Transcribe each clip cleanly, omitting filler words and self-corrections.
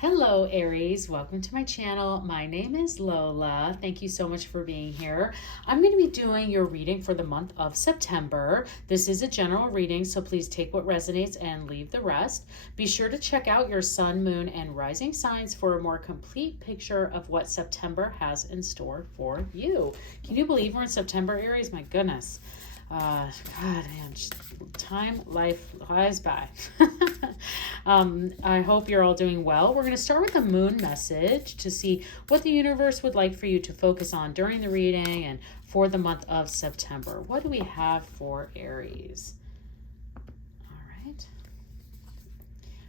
Hello Aries, welcome to my channel. My name is Lola. Thank you so much for being here. I'm going to be doing your reading for the month of September. This is a general reading, so please take what resonates and leave the rest. Be sure to check out your sun, moon, and rising signs for a more complete picture of what September has in store for you. Can you believe we're in September, Aries? My goodness. God, man, time, life flies by. I hope you're all doing well. We're going to start with a moon message to see what the universe would like for you to focus on during the reading and for the month of September. What do we have for Aries? All right.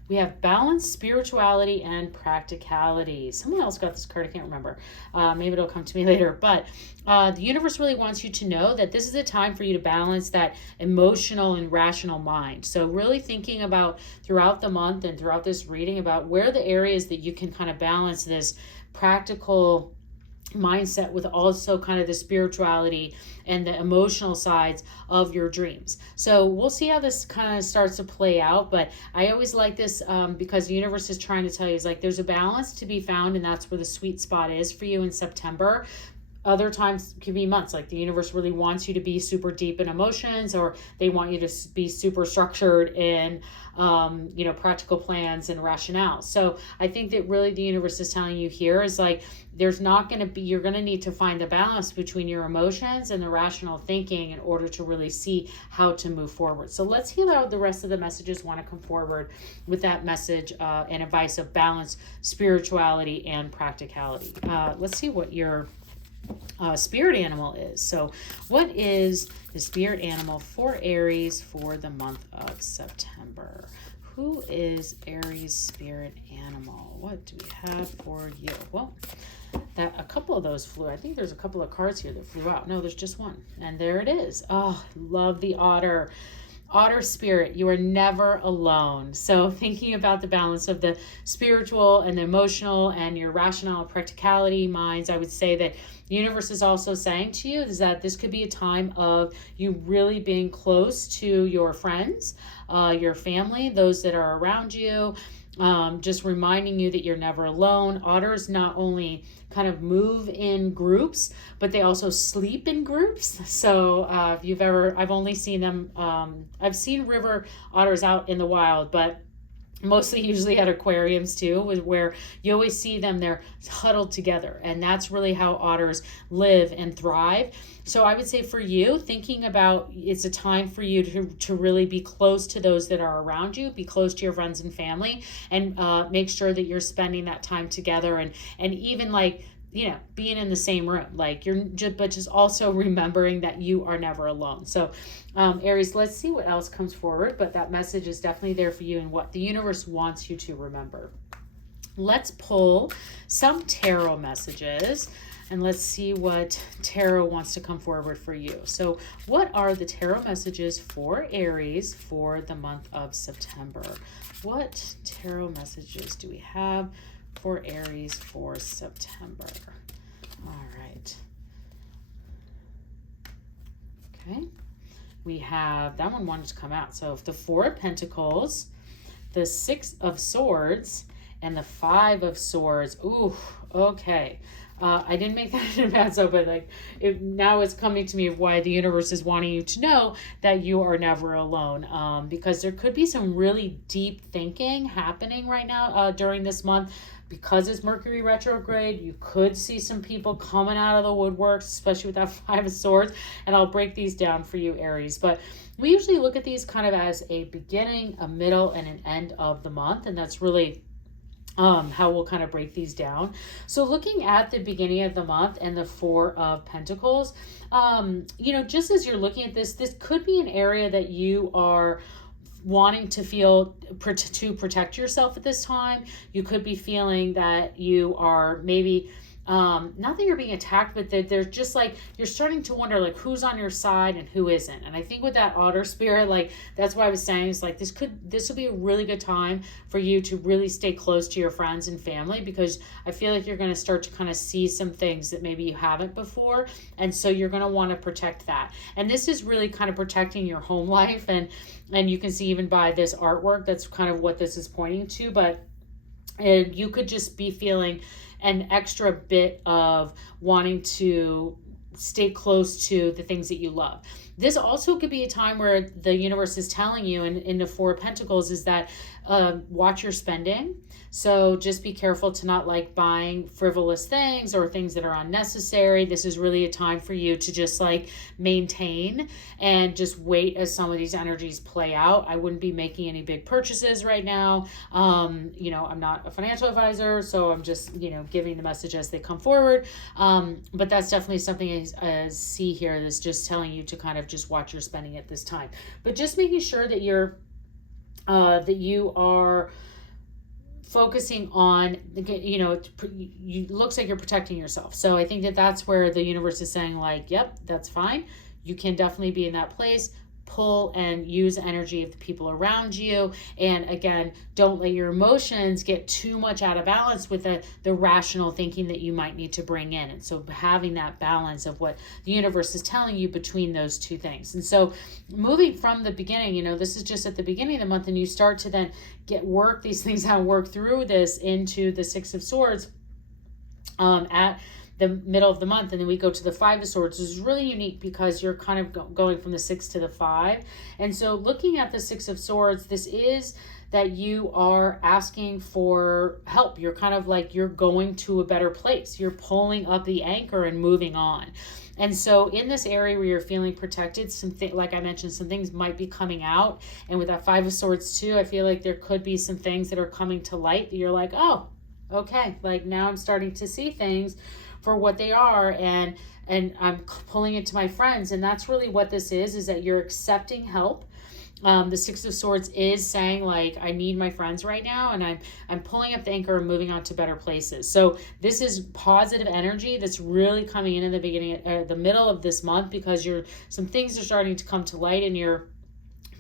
We have balance, spirituality, and practicality. Someone else got this card. I can't remember. Maybe it'll come to me later. But the universe really wants you to know that this is a time for you to balance that emotional and rational mind. So really thinking about throughout the month and throughout this reading about where the areas that you can kind of balance this practical mindset with also kind of the spirituality and the emotional sides of your dreams. So we'll see how this kind of starts to play out, but I always like this because the universe is trying to tell you is like there's a balance to be found, and that's where the sweet spot is for you in September. Other times can be months, like the universe really wants you to be super deep in emotions, or they want you to be super structured in practical plans and rationale. So I think that really the universe is telling you here is like there's not going to be, you're going to need to find the balance between your emotions and the rational thinking in order to really see how to move forward. So let's hear how the rest of the messages want to come forward with that message and advice of balance, spirituality, and practicality. Let's see what your spirit animal is. So what is the spirit animal for Aries for the month of September? Who is Aries spirit animal? What do we have for you? Well, that a couple of those flew. I think there's a couple of cards here that flew out. No, there's just one. And there it is. Oh, love the otter. Otter spirit, you are never alone. So thinking about the balance of the spiritual and the emotional and your rational practicality minds, I would say that the universe is also saying to you is that this could be a time of you really being close to your friends, your family, those that are around you, just reminding you that you're never alone. Otters not only kind of move in groups, but they also sleep in groups. So if you've ever, I've only seen them, I've seen river otters out in the wild, but mostly usually at aquariums too, where you always see them, they're huddled together, and that's really how otters live and thrive. So I would say for you, thinking about it's a time for you to really be close to those that are around you, be close to your friends and family, and make sure that you're spending that time together, and even like being in the same room, like but just also remembering that you are never alone. So Aries, let's see what else comes forward, but that message is definitely there for you and what the universe wants you to remember. Let's pull some tarot messages and let's see what tarot wants to come forward for you. So what are the tarot messages for Aries for the month of September? What tarot messages do we have for Aries for September? All right. Okay. We have, that one wanted to come out. So the Four of Pentacles, the Six of Swords, and the Five of Swords. Ooh, okay. I didn't make that in advance, but like now it's coming to me of why the universe is wanting you to know that you are never alone. Because there could be some really deep thinking happening right now during this month. Because it's Mercury retrograde, you could see some people coming out of the woodworks, especially with that Five of Swords. And I'll break these down for you, Aries. But we usually look at these kind of as a beginning, a middle, and an end of the month. And that's really how we'll kind of break these down. So looking at the beginning of the month and the Four of Pentacles, just as you're looking at this could be an area that you are wanting to feel to protect yourself at this time. You could be feeling that you are maybe not that you're being attacked, but that they're just like you're starting to wonder like who's on your side and who isn't. And I think with that otter spirit, like that's why I was saying it's like this will be a really good time for you to really stay close to your friends and family, because I feel like you're going to start to kind of see some things that maybe you haven't before, and so you're going to want to protect that. And this is really kind of protecting your home life, and you can see even by this artwork that's kind of what this is pointing to. But And you could just be feeling an extra bit of wanting to stay close to the things that you love. This also could be a time where the universe is telling you, and in the Four of Pentacles, is that watch your spending. So just be careful to not like buying frivolous things or things that are unnecessary. This is really a time for you to just like maintain and just wait as some of these energies play out. I wouldn't be making any big purchases right now. I'm not a financial advisor, so I'm just, giving the message as they come forward. But that's definitely something I see here that's just telling you to kind of just watch your spending at this time. But just making sure that you are focusing on, looks like you're protecting yourself. So I think that's where the universe is saying like, yep, that's fine. You can definitely be in that place. Pull and use energy of the people around you. And again, don't let your emotions get too much out of balance with the rational thinking that you might need to bring in. And so having that balance of what the universe is telling you between those two things. And so moving from the beginning, this is just at the beginning of the month, and you start to then work these things out, work through this into the Six of Swords at the middle of the month, and then we go to the Five of Swords. This is really unique because you're kind of going from the 6 to the 5. And so looking at the Six of Swords, this is that you are asking for help. You're kind of like, you're going to a better place. You're pulling up the anchor and moving on. And so in this area where you're feeling protected, like I mentioned, some things might be coming out. And with that Five of Swords too, I feel like there could be some things that are coming to light that you're like, oh, okay, like now I'm starting to see things for what they are, and I'm pulling it to my friends. And that's really what this is that you're accepting help. The Six of Swords is saying like, I need my friends right now, and I'm pulling up the anchor and moving on to better places. So this is positive energy that's really coming in the beginning, the middle of this month, because some things are starting to come to light, and you're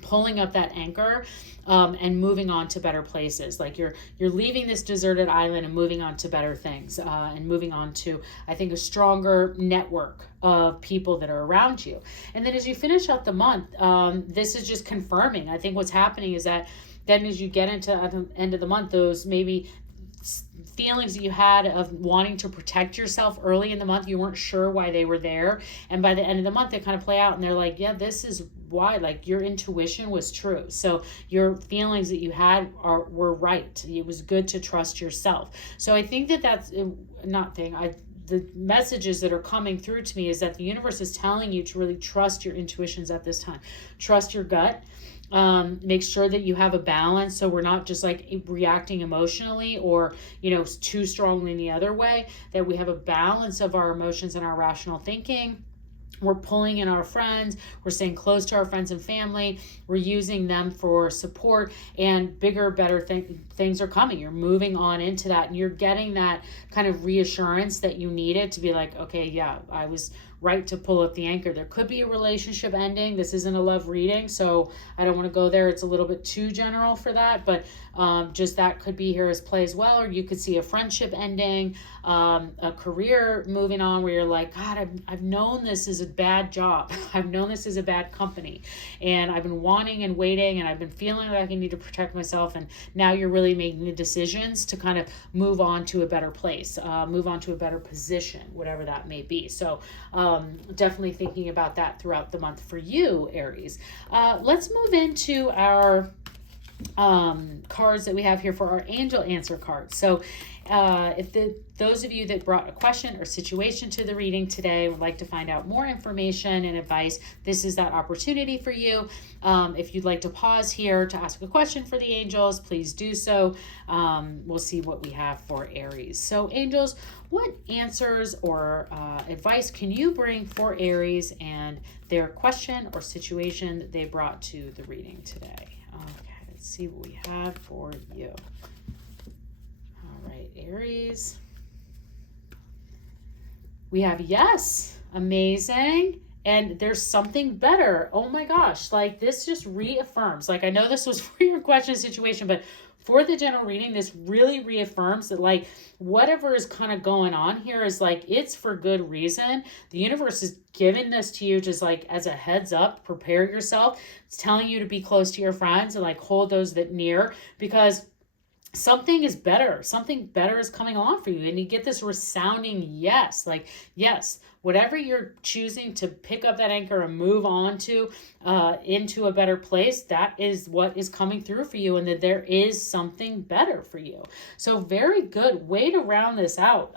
pulling up that anchor and moving on to better places. Like you're leaving this deserted island and moving on to better things, and moving on to, I think, a stronger network of people that are around you. And then as you finish out the month, this is just confirming. I think what's happening is that then as you get into at the end of the month, those maybe feelings that you had of wanting to protect yourself early in the month, you weren't sure why they were there, and by the end of the month they kind of play out, and they're like, yeah, this is why, like your intuition was true. So your feelings that you had were right. It was good to trust yourself. So I think that's the messages that are coming through to me is that the universe is telling you to really trust your intuitions at this time. Trust your gut. Make sure that you have a balance, so we're not just like reacting emotionally or too strongly in the other way, that we have a balance of our emotions and our rational thinking. We're pulling in our friends. We're staying close to our friends and family. We're using them for support, and bigger, better things are coming. You're moving on into that, and you're getting that kind of reassurance that you needed to be like, okay, yeah, I was right to pull up the anchor. There could be a relationship ending. This isn't a love reading, so I don't want to go there. It's a little bit too general for that, but just that could be here as play as well. Or you could see a friendship ending, a career moving on where you're like, God, I've known this is a bad job. I've known this is a bad company, and I've been wanting and waiting, and I've been feeling like I need to protect myself, and now you're really making the decisions to kind of move on to a better place, move on to a better position, whatever that may be. So definitely thinking about that throughout the month for you, Aries. Let's move into our cards that we have here for our angel answer cards. So if those of you that brought a question or situation to the reading today would like to find out more information and advice, this is that opportunity for you. If you'd like to pause here to ask a question for the angels, please do so. We'll see what we have for Aries. So angels, what answers or advice can you bring for Aries and their question or situation that they brought to the reading today? Okay, let's see what we have for you. All right, Aries. We have yes, amazing. And there's something better. Oh my gosh, like this just reaffirms. Like I know this was for your question situation, but for the general reading, this really reaffirms that like whatever is kind of going on here is like, it's for good reason. The universe is giving this to you just like as a heads up, prepare yourself. It's telling you to be close to your friends and like hold those that near, because something is better. Something better is coming along for you. And you get this resounding yes. Like, yes, whatever you're choosing to pick up that anchor and move on to into a better place, that is what is coming through for you. And that there is something better for you. So very good way to round this out,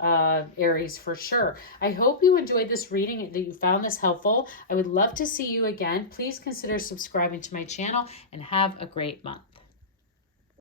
Aries, for sure. I hope you enjoyed this reading, that you found this helpful. I would love to see you again. Please consider subscribing to my channel and have a great month.